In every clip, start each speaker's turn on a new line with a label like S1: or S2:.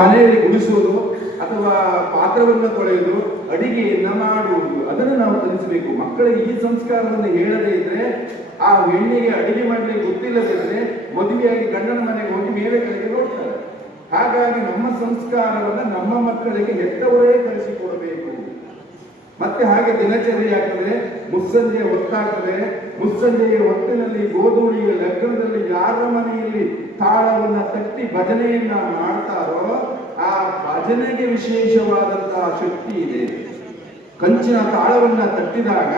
S1: ಮನೆಯಲ್ಲಿ ಗುಡಿಸುವುದು ಅಥವಾ ಪಾತ್ರವನ್ನು ತೊಳೆಯುವುದು ಅಡಿಗೆಯನ್ನ ಮಾಡುವುದು, ಅದನ್ನು ನಾವು ಕಲಿಸಬೇಕು ಮಕ್ಕಳಿಗೆ ಈ ಸಂಸ್ಕಾರವನ್ನು ಹೇಳದೇ ಇದ್ರೆ ಆ ಹೆಣ್ಣಿಗೆ ಅಡಿಗೆ ಮಾಡಲಿಕ್ಕೆ ಗೊತ್ತಿಲ್ಲದಿದ್ರೆ ಮದುವೆಯಾಗಿ ಗಂಡನ ಮನೆಗೆ ಹೋಗಿ ಮೇಲೆ ಕಡೆಗೆ ನೋಡ್ತಾರೆ. ಹಾಗಾಗಿ ನಮ್ಮ ಸಂಸ್ಕಾರವನ್ನು ನಮ್ಮ ಮಕ್ಕಳಿಗೆ ಹೆತ್ತವರೇ ಕಲಿಸಿಕೊಡಬೇಕು. ಮತ್ತೆ ಹಾಗೆ ದಿನಚರಿ ಆಗ್ತದೆ ಮುಸ್ಸಂಜೆ ಹೊತ್ತಾಗ್ತದೆ. ಮುಸ್ಸಂಜೆಯ ಹೊತ್ತಿನಲ್ಲಿ ಗೋಧೂಳಿಯ ಲಗ್ನದಲ್ಲಿ ಯಾರ ಮನೆಯಲ್ಲಿ ತಾಳವನ್ನ ತಟ್ಟಿ ಭಜನೆಯನ್ನ ಮಾಡ್ತಾರೋ ಭಜನೆಗೆ ವಿಶೇಷವಾದಂತಹ ಶಕ್ತಿ ಇದೆ. ಕಂಚಿನ ತಾಳವನ್ನ ತಟ್ಟಿದಾಗ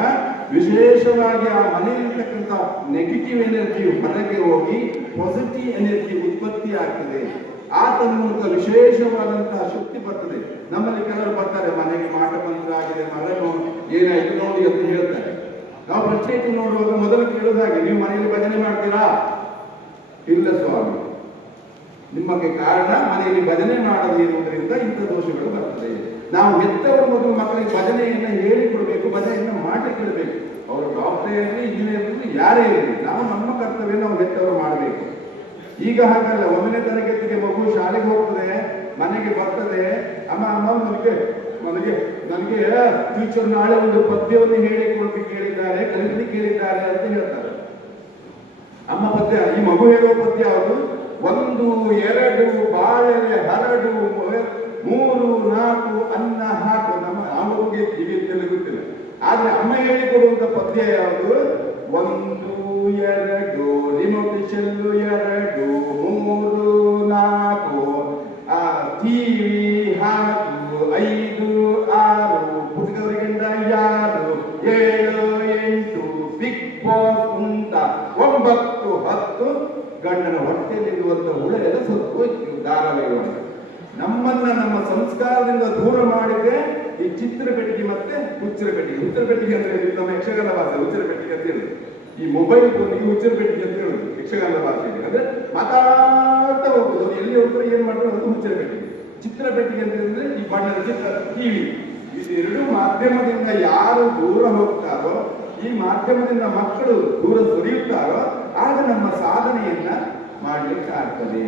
S1: ವಿಶೇಷವಾಗಿ ಆ ಮನೆಯಲ್ಲಿರ್ತಕ್ಕಂಥ ನೆಗೆಟಿವ್ ಎನರ್ಜಿ ಹೊರಗೆ ಹೋಗಿ ಪಾಸಿಟಿವ್ ಎನರ್ಜಿ ಉತ್ಪತ್ತಿ ಆಗ್ತದೆ. ಆ ಮೂಲಕ ವಿಶೇಷವಾದಂತಹ ಶಕ್ತಿ ಬರ್ತದೆ. ನಮ್ಮಲ್ಲಿ ಕೆಲವರು ಬರ್ತಾರೆ, ಮನೆಗೆ ಮಾಟ ಮಂತ್ರ ಆಗಿದೆ ಮರನು ಏನಾಯ್ತು ನೋಡಿ ಅಂತ ಹೇಳ್ತಾರೆ. ನಾವು ಪ್ರತ್ಯೇಕ ನೋಡುವಾಗ ಮೊದಲು ಕೇಳೋದಾಗಿ ನೀವು ಮನೆಯಲ್ಲಿ ಭಜನೆ ಮಾಡ್ತೀರಾ? ಇಲ್ಲ ಸ್ವಾಮಿ. ನಿಮಗೆ ಕಾರಣ ಮನೆಯಲ್ಲಿ ಭಜನೆ ಮಾಡದಿರುವುದರಿಂದ ಇಂಥ ದೋಷಗಳು ಬರ್ತದೆ. ನಾವು ಹೆತ್ತವರು ಮೊದಲು ಮಕ್ಕಳಿಗೆ ಭಜನೆಯನ್ನು ಹೇಳಿಕೊಡಬೇಕು ಭಜನೆಯನ್ನು ಮಾಡಿ ಕೇಳಬೇಕು. ಅವರು ಡಾಕ್ಟರ್ ಇರಲಿ, ಇಂಜಿನಿಯರ್ ಇರಲಿ, ಯಾರೇ ಇರಲಿ ನಾವು ನಮ್ಮ ಕರ್ತವ್ಯ ನಾವು ಹೆತ್ತವರು ಮಾಡಬೇಕು. ಈಗ ಹಾಗಲ್ಲ, ಒಂದನೇ ತರಗತಿಗೆ ಮಗು ಶಾಲೆಗೆ ಹೋಗ್ತದೆ, ಮನೆಗೆ ಬರ್ತದೆ, ಅಮ್ಮ ಅಮ್ಮ ನನಗೆ ನನಗೆ ನನಗೆ ಟೀಚರ್ ನಾಳೆ ಒಂದು ಪದ್ಯವನ್ನು ಹೇಳಿಕೊಡ್ಲಿಕ್ಕೆ ಕೇಳಿದ್ದಾರೆ ಕಲಿಸಲಿಕ್ಕೆ ಕೇಳಿದ್ದಾರೆ ಅಂತ ಹೇಳ್ತಾರೆ. ಅಮ್ಮ ಪದ್ಯ, ಈ ಮಗು ಹೇಳುವ ಪದ್ಯ ಯಾವುದು? ಒಂದು, ಎರಡು ಬಾಳೆ ಹರಡು ಮೂರು, ನಾಲ್ಕು ಅನ್ನ ಹಾಕು. ನಮ್ಮ ಆ ಜೀವಿ ಕಿವಿ ಆದರೆ ಅಮ್ಮ ಹೇಳಿಕೊಡುವಂತ ಪದ್ಯ ಯಾವುದು? ಒಂದು, ಎರಡು ಚೆಲ್ಲು ಎರಡು. ನಮ್ಮ ಸಂಸ್ಕಾರದಿಂದ ದೂರ ಮಾಡಿದ್ರೆ ಈ ಚಿತ್ರ ಪೆಟ್ಟಿಗೆ ಮತ್ತೆ ಹುಚ್ಚರ ಪೆಟ್ಟಿಗೆ ಹುಚ್ಚರ ಪೆಟ್ಟಿಗೆ ಅಂದ್ರೆ ನಮ್ಮ ಯಕ್ಷಗಾನ ಭಾಷೆ ಹುಚ್ಚರ ಪೆಟ್ಟಿಗೆ ಅಂತ ಹೇಳುದು ಈ ಮೊಬೈಲ್ ಫೋನಿಗೆ ಹುಚ್ಚರ ಪೆಟ್ಟಿಗೆ ಅಂತ ಹೇಳುದು, ಯಕ್ಷಗಾನ ಭಾಷೆಗೆ. ಅಂದ್ರೆ ಮಾತಾಡ್ತಾ ಹೋಗುದು ಎಲ್ಲಿ ಹೋಗ್ತಾರೆ ಏನ್ ಮಾಡ್ತಾರೆ ಅದು ಹುಚ್ಚರ ಪೆಟ್ಟಿಗೆ ಚಿತ್ರ ಪೆಟ್ಟಿಗೆ ಅಂತ ಹೇಳಿದ್ರೆ ಈ ಬಣ್ಣದ ಚಿತ್ರ ಟಿವಿ ಇದೆರಡು ಮಾಧ್ಯಮದಿಂದ ಯಾರು ದೂರ ಹೋಗ್ತಾರೋ, ಈ ಮಾಧ್ಯಮದಿಂದ ಮಕ್ಕಳು ದೂರ ಸರಿಯುತ್ತಾರೋ, ಆಗ ನಮ್ಮ ಸಾಧನೆಯನ್ನ ಮಾಡ್ಲಿಕ್ಕೆ ಆಗ್ತದೆ.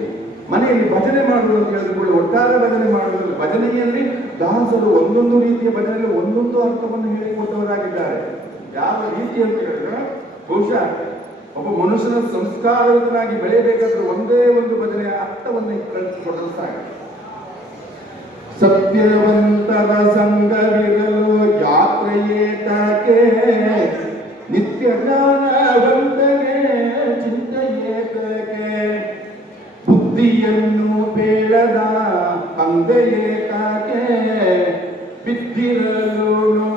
S1: ಮನೆಯಲ್ಲಿ ಭಜನೆ ಮಾಡುವುದು ಅಂತ ಹೇಳಿದ್ರೆ ಒಟ್ಟಾರೆ ಭಜನೆ ಮಾಡುವುದು ಭಜನೆಯಲ್ಲಿ ದಾಸರು ಒಂದೊಂದು ರೀತಿಯ ಭಜನೆಯಲ್ಲಿ ಒಂದೊಂದು ಅರ್ಥವನ್ನು ಹೇಳಿಕೊಟ್ಟವರಾಗಿದ್ದಾರೆ. ಯಾವ ರೀತಿ ಅಂತ ಹೇಳಿದ್ರೆ, ಬಹುಶಃ ಒಬ್ಬ ಮನುಷ್ಯನ ಸಂಸ್ಕಾರವನ್ನಾಗಿ ಬೆಳೆಯಬೇಕಾದ್ರೆ ಒಂದೇ ಒಂದು ಭಜನೆಯ ಅರ್ಥವನ್ನು ಕಲಿಸಿಕೊಡಲು ಸಾಕು ಸತ್ಯವಂತರ ಸಂಗವಿರಲು ಯಾತ್ರೆಯೇ ತಾಕೆ ನಿತ್ಯ ಜ್ಞಾನವಂತನೇ, ಚಿಂತೆ ತಂದೆಯೇ ತಾಕೆ ಬಿದ್ದಿರಲು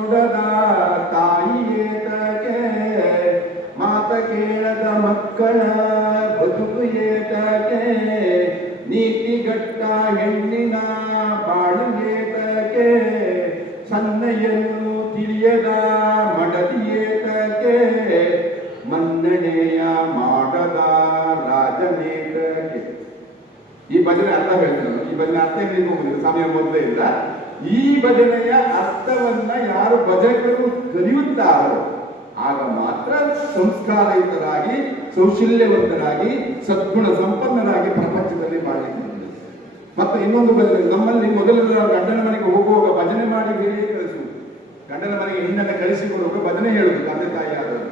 S1: ಈ ಭಜನೆ ಅರ್ಥ ಹೇಳ್ತಾರೆ ಈ ಭಜನೆ ಅರ್ಥ ಏನು ಹೋಗುದಿಲ್ಲ? ಸಮಯ ಮೊದಲೇ ಇಲ್ಲ. ಈ ಭಜನೆಯ ಅರ್ಥವನ್ನ ಯಾರು ಭಜಕರು ಕಲಿಯುತ್ತಾರೋ, ಆಗ ಮಾತ್ರ ಸಂಸ್ಕಾರಯುತರಾಗಿ ಸೌಶಲ್ಯವಂತರಾಗಿ ಸದ್ಗುಣ ಸಂಪನ್ನರಾಗಿ ಪ್ರಪಂಚದಲ್ಲಿ ಬಾಳಲಿಕ್ಕೆ ಮತ್ತು ಇನ್ನೊಂದು ಭಜನೆ, ನಮ್ಮಲ್ಲಿ ಮೊದಲು ಗಂಡನ ಮನೆಗೆ ಹೋಗುವಾಗ ಭಜನೆ ಮಾಡಿ ಹೇಳಿ ಕಳಿಸುವುದು. ಗಂಡನ ಮನೆಗೆ ಹಿಂದನ್ನು ಕಳಿಸಿಕೊಡುವಾಗ ಭಜನೆ ಹೇಳುವುದು, ತಂದೆ ತಾಯಿ ಆದವರು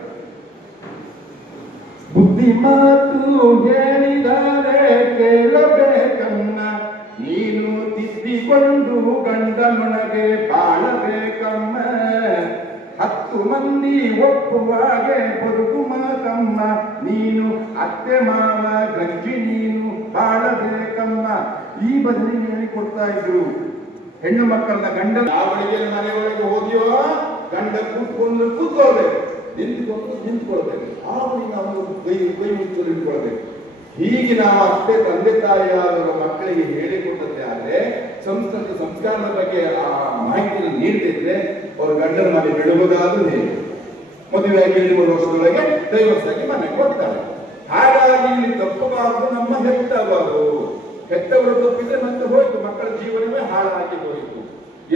S1: ಬುದ್ಧಿ ಮಾತು ಹೇಳಿದರೆ ಕೇಳಬೇಕನ್ನ. ನೀನು ತಿದ್ದಿಕೊಂಡು ಮನಗೆ ಬಾಳಬೇಕಮ್ಮ. ಹತ್ತು ಮಂದಿ ಒಪ್ಪುವಾಗೆ ಬದುಕು ಮಾತಮ್ಮ. ನೀನು ಅತ್ತೆ ಮಾವ ಗಂಜಿ ನೀನು ಬಾಳಬೇಕಮ್ಮ. ಈ ಭಜನೆ ಹೇಳಿಕೊಡ್ತಾ ಇದ್ರು? ಹೆಣ್ಣು ಮಕ್ಕಳನ್ನ ಗಂಡ ಯಾವ ಮನೆಯೊಳಗೆ ಹೋಗಿಯೋ ಗಂಡ ಕೂತ್ಕೊಂಡು ಕೂತ್ಕೊಳ್ಬೇಕು ನಿಂತ್ಕೊಂಡು ನಿಂತ್ಕೊಳ್ಬೇಕು. ನಿನ್ನ ನಾವು ಕೈ ಕೈ ಮುಚ್ಚಲು ನಿಂತ್ಕೊಳ್ಬೇಕು ಹೀಗೆ ನಾವು ಅಷ್ಟೇ ತಂದೆ ತಾಯಿಯಾದವರ ಮಕ್ಕಳಿಗೆ ಹೇಳಿಕೊಟ್ಟದ್ದೇ ಆದ್ರೆ, ಸಂಸ್ಕೃತಿ ಸಂಸ್ಕಾರದ ಬಗ್ಗೆ ಆ ಮಾಹಿತಿಯನ್ನು ನೀಡದಿದ್ರೆ ಅವರು ಗಂಡನ ಮನೆ ಬಿಡುವುದಾದ್ರೂ ಹೇಗೆ ಮದುವೆಯಾಗಿ ಏಳು ವರ್ಷದೊಳಗೆ ದೈವಸ್ಥಾಗಿ ಮನೆ ಕೊಡ್ತಾರೆ ಹಾಗಾಗಿ ಇಲ್ಲಿ ತಪ್ಪಬಾರದು, ನಮ್ಮ ಹೆತ್ತವರು. ಹೆತ್ತವರು ತಪ್ಪಿದ್ರೆ ಮತ್ತೆ ಹೋಯ್ತು, ಮಕ್ಕಳ ಜೀವನವೇ ಹಾಳಾಗಿ ಹೋಯಿತು.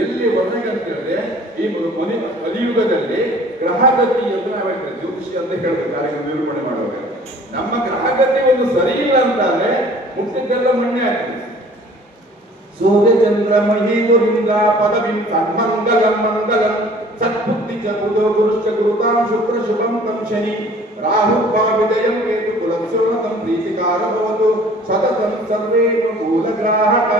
S1: ಎಲ್ಲಿ ಅಂತ ಹೇಳಿದ್ರೆ, ಈ ಮನೆ ಕಲಿಯುಗದಲ್ಲಿ ಗ್ರಹಗತಿ ಅಂತ ನಾವು ಹೇಳ್ತೇವೆ. ಜ್ಯೋತಿಷಿ ಅಂತ ಹೇಳ್ತೇವೆ. ಕಾರ್ಯಕ್ರಮ ನಿರೂಪಣೆ ಮಾಡುವಾಗ ನಮ್ಮ ಗ್ರಹಗತಿ ಒಂದು ಸರಿ ಇಲ್ಲ ಅಂತಂದ್ರೆ ಮುಟ್ಟಿದ್ದೆಲ್ಲ ಮಣ್ಣೆ ಆಗ್ತದೆ. ಸೂರ್ಯಚಂದ್ರ ಮಹೀಂದ್ರಿಂದ ಪದವಿಂ, ಸನ್ಮಂಗಲಂ, ಮಂಗಲಂ ಸತ್ಬುದ್ಧಿ ಚ ಬುಧೋ ಗುರುಶ್ಚ, ಗುರುತಾಂ, ಶುಕ್ರ, ಶುಭಂ, ತಂ ಶನಿ, ರಾಹು ಪಾವಿದಯಂ ಕೇತು ಸುರ್ಣತಂ ಪ್ರೀತಿಕಾರ ಭವತು, ಸತತಂ ಸರ್ವೇನು ಮೂಲಗ್ರಾಹಕ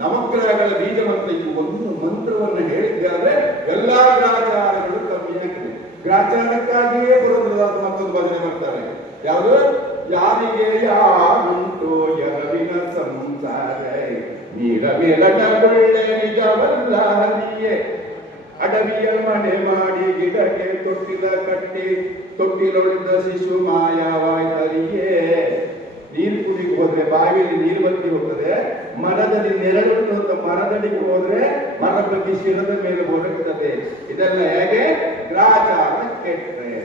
S1: ನವಗ್ರಹಗಳ ಬೀಜ ಮಂತ್ರ ಇದು ಒಂದು ಮಂತ್ರವನ್ನು ಹೇಳಿದ್ದಾರೆ ಎಲ್ಲಾ ಕಮ್ಮಿಯಾಗಿದೆ ಗ್ರಾಚಾರಕ್ಕಾಗಿಯೇ ಪುರಂದ್ರದಾಸ ಮತ್ತೊಂದು ಭಜನೆ ಮಾಡ್ತಾರೆ. ಯಾವುದು? ಯಾರಿಗೆ ಯಾರುಂಟು ಎರವಿನ ಸಂಸಾರ? ನೀರವಿರಡೊಳ್ಳೆ ನಿಜವಲ್ಲ ಹರಿಯೇ ಅಡವಿಯ ಮನೆ ಮಾಡಿ ಗಿಡಕ್ಕೆ ತೊಟ್ಟಿದ ಕಟ್ಟಿ ತೊಟ್ಟಿಲೊಳಿದ ಶಿಶು ಮಾಯವಾಯ್ತರಿಯೇ? ನೀರು ಕುಡಿಗೆ ಹೋದ್ರೆ ಬಾವಿಯಲ್ಲಿ ನೀರು ಬತ್ತಿ ಹೋಗ್ತದೆ. ಮರದಲ್ಲಿ ನೆರಳು ಮರದಡಿಗೆ ಹೋದ್ರೆ ಮರ ಬಗ್ಗೆ ಮೇಲೆ ಹೋಗುತ್ತದೆ ಇದೆಲ್ಲ ಹೇಗೆ? ಗ್ರಾಚಾರ ಕೆಟ್ಟರೆ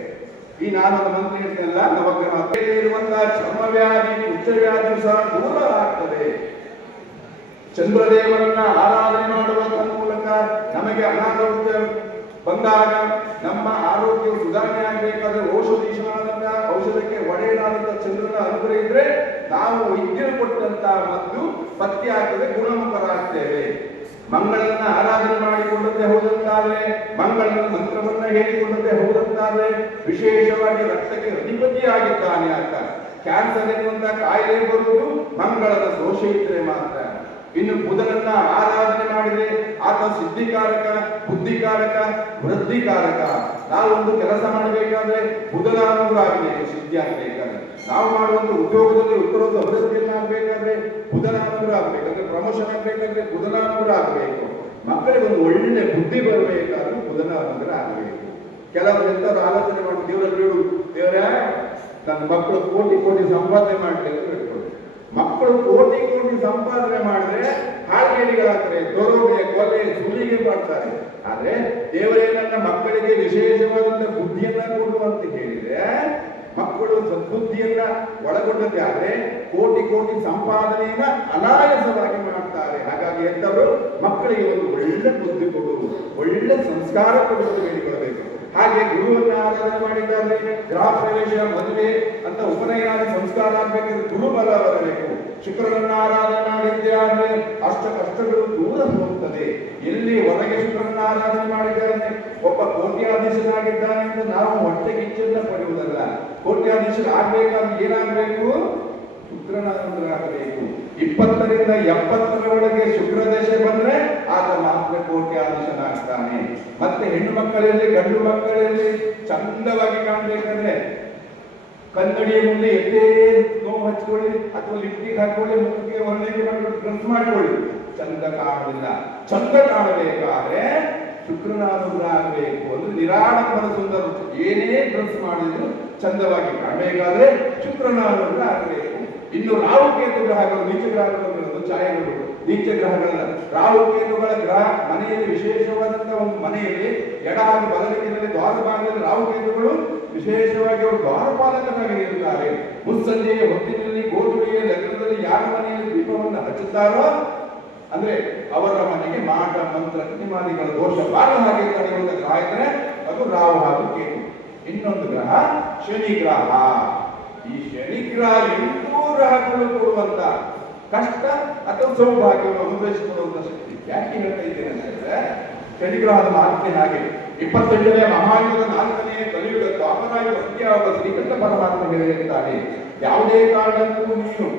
S1: ಈ ನಾನೊಂದು ಮಂತ್ರ ಹೇಳ್ತೇನಲ್ಲ? ನವಗ್ರಹ. ಇರುವಂತಹ ಚರ್ಮವ್ಯಾಧಿ ಉಚ್ಚವ್ಯಾಧಿ ಸಹ ದೂರ ಆಗ್ತದೆ ಚಂದ್ರದೇವರನ್ನ ಆರಾಧನೆ ಮಾಡುವ ಮೂಲಕ ನಮಗೆ ಅನಾರೋಗ್ಯ ಬಂದಾಗ ನಮ್ಮ ಆರೋಗ್ಯ ಸುಧಾರಣೆ ಆಗಬೇಕಾದ್ರೆ ಔಷಧೀಶನಾದಂತ ಔಷಧಕ್ಕೆ ಒಡೆಯನಾದಂತ ಚಂದ್ರನ ಅನುಗ್ರಹ ಇದ್ರೆ ನಾವು ವೈದ್ಯರು ಕೊಟ್ಟಂತ ಮದ್ದು ಪತ್ತೆ ಆಗ್ತದೆ, ಗುಣಮುಖರಾಗ್ತೇವೆ. ಮಂಗಳನ್ನ ಆರಾಧನೆ ಮಾಡಿಕೊಂಡಂತೆ ಹೋದಂತಾದ್ರೆ, ಮಂಗಳನ ಮಂತ್ರವನ್ನ ಹೇಳಿಕೊಂಡಂತೆ ಹೋದಂತಾದ್ರೆ ವಿಶೇಷವಾಗಿ ರಕ್ತಕ್ಕೆ ಅಧಿಪತಿಯಾಗಿದ್ದಾನೆ ಅಂತ. ಕ್ಯಾನ್ಸರ್ ಎನ್ನುವಂತ ಕಾಯಿಲೆ ಬರುವುದು ಮಂಗಳದ ದೋಷ ಇದ್ರೆ ಮಾತ್ರ. ಇನ್ನು ಬುಧನನ್ನ ಆರಾಧನೆ ಮಾಡಿದ್ರೆ ಆತ ಸಿದ್ಧಿಕಾರಕ, ಬುದ್ಧಿಕಾರಕ ವೃದ್ಧಿಕಾರಕ ನಾವೊಂದು ಕೆಲಸ ಮಾಡಬೇಕಾದ್ರೆ ಬುಧನ ಅನುಗ್ರಹ ಆಗಬೇಕು, ಸಿದ್ಧಿ ಆಗಬೇಕಾದ್ರೆ. ನಾವು ಮಾಡುವಂತ ಉದ್ಯೋಗದಲ್ಲಿ ಉತ್ತರದ ಅಭಿವೃದ್ಧಿಯನ್ನ ಆಗ್ಬೇಕಾದ್ರೆ ಬುಧನಾನುಗ್ರ ಆಗ್ಬೇಕು. ಆಗಬೇಕು ಅಂದ್ರೆ ಪ್ರಮೋಷನ್ ಆಗ್ಬೇಕಂದ್ರೆ ಬುಧನಾನುಗ್ರ ಆಗ್ಬೇಕು. ಮಕ್ಕಳಿಗೆ ಒಂದು ಒಳ್ಳೆ ಬುದ್ಧಿ ಬರಬೇಕಾದ್ರೆ ಬುಧನಾನುಗ್ರ ಆಗ್ಬೇಕು. ಕೆಲವರು ಎಂತಾದ್ರು ಆಲೋಚನೆ ಮಾಡಿ ದೇವರಲ್ಲಿ ಹೇಳು ದೇವರ, ನನ್ನ ಮಕ್ಕಳು ಕೋಟಿ ಕೋಟಿ ಸಂಪಾದನೆ ಮಾಡ್ಲಿಕ್ಕೆ ಇಟ್ಕೊಳ್ಳಿ ಮಕ್ಕಳು ಕೋಟಿ ಕೋಟಿ ಸಂಪಾದನೆ ಮಾಡಿದ್ರೆ ಹಾಳ್ಗೇಡಿಗಳಾಗ್ತಾರೆ ದೊರೋಗೆ, ಕೊಲೆ, ಸುಲಿಗೆ ಮಾಡ್ತಾರೆ. ಆದ್ರೆ ದೇವರೇ ನನ್ನ ಮಕ್ಕಳಿಗೆ ವಿಶೇಷವಾದಂತ ಬುದ್ಧಿಯನ್ನ ಕೊಡು ಅಂತ ಹೇಳಿದ್ರೆ ಮಕ್ಕಳು ಸದ್ಬುದ್ಧಿಯನ್ನ ಒಳಗೊಂಡಂತೆ ಆದ್ರೆ ಕೋಟಿ ಕೋಟಿ ಸಂಪಾದನೆಯನ್ನ ಅನಾಯಾಸವಾಗಿ ಮಾಡ್ತಾರೆ. ಹಾಗಾಗಿ ಎಂತವರು ಮಕ್ಕಳಿಗೆ ಒಂದು ಒಳ್ಳೆ ಬುದ್ಧಿ ಕೊಡು ಒಳ್ಳೆ ಸಂಸ್ಕಾರ ಕೊಡುವುದು ಹೇಳಿಕೊಳ್ಳಬೇಕು ಹಾಗೆ ಗುರುವನ್ನ ಆರಾಧನೆ ಮಾಡಿದ್ದಾರೆ ಗ್ರಾಮ ಪ್ರವೇಶ ಮದುವೆ ಅಂತ ಉಪನಯನ ಸಂಸ್ಕಾರ ಆಗ್ಬೇಕಾದ್ರೆ ಗುರು ಬಲ ಬರಬೇಕು ಶುಕ್ರನನ್ನ ಆರಾಧನೆ ಮಾಡಿದ್ದೆ ಆದ್ರೆ ಅಷ್ಟ ಕಷ್ಟಗಳು ದೂರ ಹೋಗ್ತದೆ. ಎಲ್ಲಿ ಹೊರಗೆ ಶುಕ್ರನ ಆರಾಧನೆ ಮಾಡಿದ್ದಾರೆ ಒಬ್ಬ ಕೋಟ್ಯಾಧೀಶನಾಗಿದ್ದಾನೆ ಅಂತ ನಾವು ಹೊಟ್ಟೆ ಕಿಚ್ಚನ್ನ ಪಡೆಯುವುದಲ್ಲ. ಕೋಟ್ಯಾಧೀಶರು ಆಗ್ಬೇಕಾದ್ರೆ ಏನಾಗಬೇಕು? ಶುಕ್ರನಾಗಬೇಕು ಇಪ್ಪತ್ತರಿಂದ ಎಪ್ಪತ್ತರ ಒಳಗೆ ಶುಕ್ರ ದಶೆ ಬಂದ್ರೆ ಆತ ಮಾತ್ರ ಕೋಟ್ಯಾಧೀಶನಾಗ್ತಾನೆ. ಮತ್ತೆ ಹೆಣ್ಣು ಮಕ್ಕಳಲ್ಲಿ ಗಂಡು ಮಕ್ಕಳಲ್ಲಿ ಚಂದವಾಗಿ ಕಾಣ್ಬೇಕಂದ್ರೆ ಕನ್ನಡಿಯ ಮುಂದೆ ಎಷ್ಟೇ ನೋವು ಹಚ್ಕೊಳ್ಳಿ ಅಥವಾ ಲಿಪ್ಟಿಕ್ ಹಾಕೊಳ್ಳಿ, ಮುಖಕ್ಕೆ ಹೊರಳಿಗೆ ಡ್ರೆಸ್ ಮಾಡ್ಕೊಳ್ಳಿ. ಚಂದ ಕಾಣಲಿಲ್ಲ ಚಂದ ಕಾಣಬೇಕಾದ್ರೆ ಶುಕ್ರನ ಅನುಗ್ರಹ ಆಗಬೇಕು ಅಂದ್ರೆ ನಿರಾಡಂಬರ ಸುಂದರ ಏನೇ ಡ್ರೆಸ್ ಮಾಡಿದ್ರು ಚಂದವಾಗಿ ಕಾಣಬೇಕಾದ್ರೆ ಶುಕ್ರನ ಆಗಬೇಕು ಇನ್ನು ರಾಹು ಕೇತು ಗ್ರಹಗಳು, ನೀಚ ಗ್ರಹಗಳು ಛಾಯೆಗಳು. ನೀಚ ಗ್ರಹಗಳಲ್ಲ. ರಾಹು ಕೇತುಗಳ ಗ್ರಹ ಮನೆಯಲ್ಲಿ ವಿಶೇಷವಾದಂತಹ ಒಂದು ಮನೆಯಲ್ಲಿ ಎಡ ಹಾಗೂ ಬದಲಿಗೆ ದ್ವಾರ ಭಾಗದಲ್ಲಿ ರಾಹು ಕೇತುಗಳು ವಿಶೇಷವಾಗಿ ಅವರು ದ್ವಾರಪಾಲಕನಾಗಿರುತ್ತಾರೆ ಮುಸ್ಸಂಜೆಯ ಹೊತ್ತಿನಲ್ಲಿ ಗೋಧುಮೆಯ ಲಗ್ನದಲ್ಲಿ ಯಾರ ಮನೆಯಲ್ಲಿ ದೀಪವನ್ನು ಹಚ್ಚುತ್ತಾರೋ, ಅಂದ್ರೆ ಅವರ ಮನೆಗೆ ಮಾಟ, ಮಂತ್ರ ಕೃತಿಮಾದಿಗಳ ದೋಷ ಬಾರದ ಹಾಗೆ ತಡೆಯುವಂತ ಗ್ರಹ ಇದ್ರೆ ಅದು ರಾಹು ಹಾಗೂ ಕೇತು. ಇನ್ನೊಂದು ಗ್ರಹ ಶನಿ ಗ್ರಹ ಈ ಶನಿ ಗ್ರಹ ಎಂಟೂ ಗ್ರಹಗಳು ಕೊಡುವಂತ ಕಷ್ಟ ಅಥವಾ ಸೌಭಾಗ್ಯವನ್ನು ಅನುಭವಿಸಿಕೊಡುವಂತ ಶಕ್ತಿ. ಯಾಕೆ ಹೇಳ್ತಾ ಇದ್ದೇನೆ ಅಂತ ಹೇಳಿದ್ರೆ ಶನಿ ಗ್ರಹದ ಮಾಹಿತಿ ಹಾಗೆ. ಇಪ್ಪತ್ತೆಂಟನೇ ಮಹಾಯುಗದ ನಾಲ್ಕನೇ ಕಲಿಯುಗ ದ್ವಾಪರಾಯುಗ ಸತ್ಯವಾದ ಶ್ರೀಕೃಷ್ಣ ಪರಮಾತ್ಮ ಹೇಳಿರುತ್ತಾನೆ ಯಾವುದೇ ಕಾರಣಕ್ಕೂ ನೀನು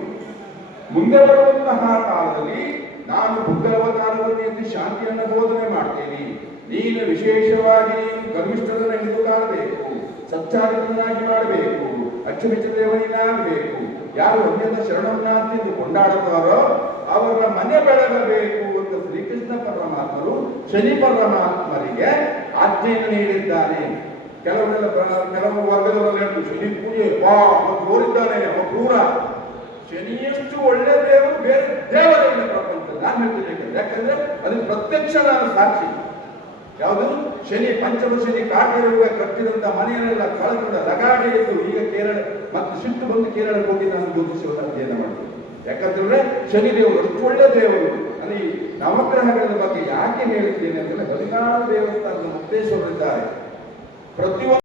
S1: ಮುಂದೆ ಬರುವಂತಹ ಕಾಲದಲ್ಲಿ ನಾನು ಬುದ್ಧ ಅವತಾರದಲ್ಲಿ ಎದ್ದು ಶಾಂತಿಯನ್ನು ಬೋಧನೆ ಮಾಡ್ತೇನೆ. ನೀನು ವಿಶೇಷವಾಗಿ ನೀನು ಗರ್ವಿಷ್ಠರನ್ನ ಹಿಡಿದು ಕಾಣಬೇಕು ಸಚ್ಚಾರಿತನಾಗಿ ಮಾಡಬೇಕು ಅಚ್ಚುಮೆಚ್ಚದೇವನಿನಾಗಬೇಕು ಯಾರು ಒಂದೆಂದ ಶರಣವನ್ನ ಅಂತಿದ್ದು ಕೊಂಡಾಡುತ್ತಾರೋ ಅವರ ಮನೆ ಬೆಳಗಬೇಕು ಅಂತ ಶ್ರೀಕೃಷ್ಣ ಪರಮಾತ್ಮರು ಶನಿ ಪರಮಾತ್ಮರಿಗೆ ಆಜ್ಞೆಯನ್ನು ನೀಡಿದ್ದಾನೆ. ಕೆಲವರೆಲ್ಲ ಪ್ರ- ಕೆಲವು ವರ್ಗದವರೆಲ್ಲ ಹೇಳ್ತು ಶನಿ ಪೂಜೆ ವಾ ಅವ ಕ್ರೂರ. ಶನಿಯಷ್ಟು ಒಳ್ಳೆ ದೇವರು, ಬೇರೆ ದೇವರಿಂದ ಪ್ರಪಂಚ ನಾನು ಹೇಳ್ತೀನಿ ಯಾಕಂದ್ರೆ ಅದು ಪ್ರತ್ಯಕ್ಷ ನಾನು ಸಾಕ್ಷಿ. ಯಾವುದು? ಶನಿ ಪಂಚಮ ಶನಿ ಕಾಟಿರುವ ಕಟ್ಟಿದಂತ ಮನೆಯನ್ನೆಲ್ಲ ಕಳೆದ ಲಗಾಡಿ ಈಗ ಕೇರಳ, ಮತ್ತು ಸಿಟ್ಟು ಬಂದು ಕೇರಳಕ್ಕೆ ಹೋಗಿ ನಾನು ಜ್ಯೋತಿಷ್ಯವನ್ನು ಅಧ್ಯಯನ ಮಾಡ್ತೀನಿ. ಯಾಕಂದ್ರೆ ಶನಿ ದೇವರು ಅಷ್ಟು ಒಳ್ಳೆ ದೇವರು. ಅಲ್ಲಿ ನವಗ್ರಹಗಳ ಬಗ್ಗೆ ಯಾಕೆ ಹೇಳ್ತೀನಿ ಅಂದ್ರೆ ಹದಿನಾರು ದೇವಸ್ಥಾನದ ಮುಕ್ತೇಶ್ವರರಿದ್ದಾರೆ ಪ್ರತಿಯೊಂದು